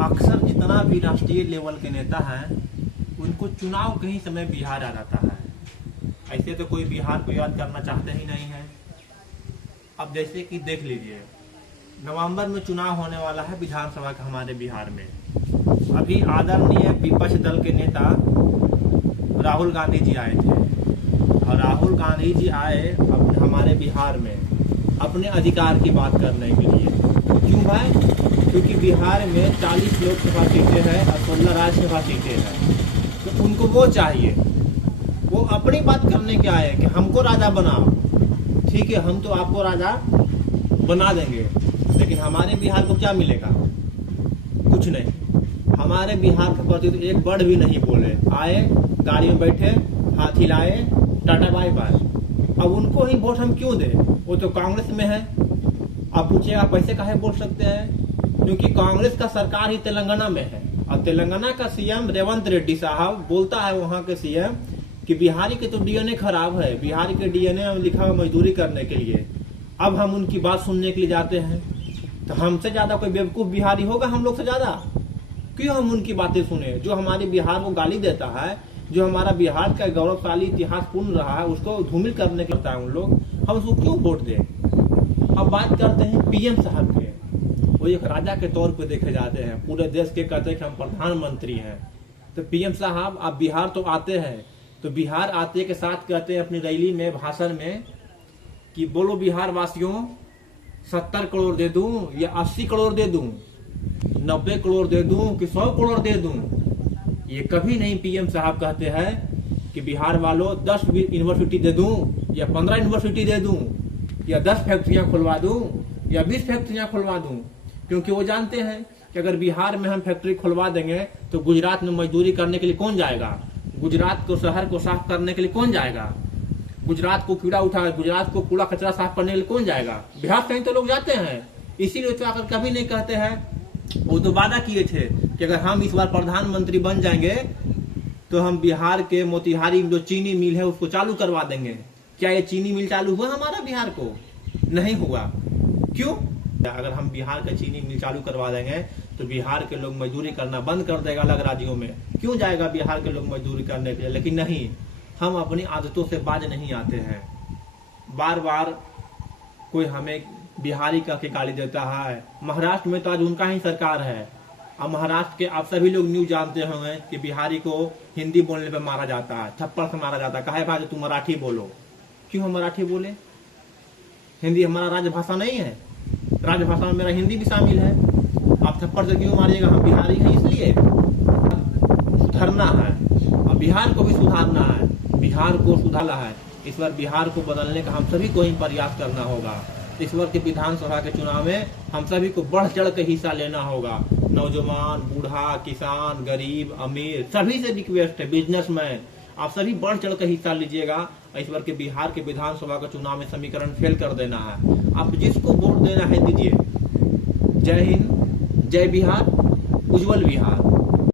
अक्सर जितना भी राष्ट्रीय लेवल के नेता हैं उनको चुनाव के ही समय बिहार आ जाता है। ऐसे तो कोई बिहार को याद करना चाहते ही नहीं है। अब जैसे कि देख लीजिए, नवंबर में चुनाव होने वाला है विधानसभा का हमारे बिहार में। अभी आदरणीय विपक्ष दल के नेता राहुल गांधी जी आए थे और राहुल गांधी जी आए हमारे बिहार में अपने अधिकार की बात करने के लिए। क्यों भाई? क्योंकि बिहार में 40 लोकसभा सीटें हैं और 16 राज्यसभा सीटें हैं, तो उनको वो चाहिए। वो अपनी बात करने के आए कि हमको राजा बनाओ। ठीक है, हम तो आपको राजा बना देंगे, लेकिन हमारे बिहार को क्या मिलेगा? कुछ नहीं। हमारे बिहार के प्रति तो एक वर्ड भी नहीं बोले। आए, गाड़ी में बैठे, हाथ हिलाए, टाटा बाय बाय। अब उनको ही वोट हम क्यों दें? वो तो कांग्रेस में है। आप पूछिएगा पैसे काहे बोल सकते हैं? क्योंकि कांग्रेस का सरकार ही तेलंगाना में है और तेलंगाना का सीएम रेवंत रेड्डी साहब बोलता है, वहां के सीएम, कि बिहारी के तो डीएनए खराब है। बिहारी के डीएनए में लिखा हुआ मजदूरी करने के लिए। अब हम उनकी बात सुनने के लिए जाते हैं तो हमसे ज्यादा कोई बेवकूफ बिहारी होगा हम लोग से ज्यादा? क्यों हम उनकी बातें सुने? जो हमारे बिहार को गाली देता है, जो हमारा बिहार का गौरवशाली इतिहास पूर्ण रहा है, उसको धूमिल करने करता है उन लोग, हम उसको क्यों वोट दें? अब बात करते हैं पीएम साहब के। वो एक राजा के तौर पे देखे जाते हैं, पूरे देश के कहते हैं कि हम प्रधानमंत्री हैं। तो पीएम साहब आप बिहार तो आते हैं, तो बिहार आते के साथ कहते हैं अपनी रैली में, भाषण में, कि बोलो बिहार वासियों 70 करोड़ दे दूं या 80 करोड़ दे दूं, 90 करोड़ दे दूं कि 100 करोड़ दे दूं। ये कभी नहीं पीएम साहब कहते हैं कि बिहार वालों 10 यूनिवर्सिटी दे दूं या 15 यूनिवर्सिटी दे दूं या 10 फैक्ट्रियां खुलवा दूं या 20 फैक्ट्रियां खुलवा दूं। क्योंकि वो जानते हैं कि अगर बिहार में हम फैक्ट्री खुलवा देंगे तो गुजरात में मजदूरी करने के लिए कौन जाएगा? गुजरात को शहर को साफ करने के लिए कौन जाएगा? गुजरात को गुजरात को कूड़ा कचरा साफ करने के लिए कौन जाएगा? बिहार से ही तो लोग जाते हैं। इसीलिए तो अगर कभी नहीं कहते हैं। वो तो वादा किए थे कि अगर हम इस बार प्रधानमंत्री बन जाएंगे तो हम बिहार के मोतिहारी में जो चीनी मिल है उसको चालू करवा देंगे। क्या ये चीनी मिल चालू हुआ हमारा बिहार को? नहीं हुआ। क्यों? अगर हम बिहार का चीनी मिल चालू करवा देंगे तो बिहार के लोग मजदूरी करना बंद कर देगा अलग राज्यों में। क्यों जाएगा बिहार के लोग मजदूरी करने के लिए? लेकिन नहीं, हम अपनी आदतों से बाज नहीं आते हैं। बार बार कोई हमें बिहारी कह के गाली देता है। महाराष्ट्र में तो आज उनका ही सरकार है। अब महाराष्ट्र के आप सभी लोग न्यूज जानते होंगे कि बिहारी को हिंदी बोलने पे मारा जाता है, थप्पड़ से मारा जाता है। कहे भाई तुम मराठी बोलो। क्यों हम मराठी बोले? हिंदी हमारा राजभाषा नहीं है? राजभाषा में मेरा हिंदी भी शामिल है। आप थप्पड़ से क्यों मारिएगा? हम बिहारी हैं इसलिए। सुधरना है और बिहार को भी सुधारना है। बिहार को सुधारना है। इस बार बिहार को बदलने का हम सभी को ही प्रयास करना होगा। इस बार के विधानसभा के चुनाव में हम सभी को बढ़ चढ़ के हिस्सा लेना होगा। नौजवान, बूढ़ा, किसान, गरीब, अमीर, सभी से रिक्वेस्ट है, बिजनेसमैन, आप सभी बढ़ चढ़ के हिस्सा लीजिएगा। इस बार के बिहार के विधानसभा के चुनाव में समीकरण फेल कर देना है। आप जिसको वोट देना है दीजिए। जय हिंद, जय बिहार, उज्जवल बिहार।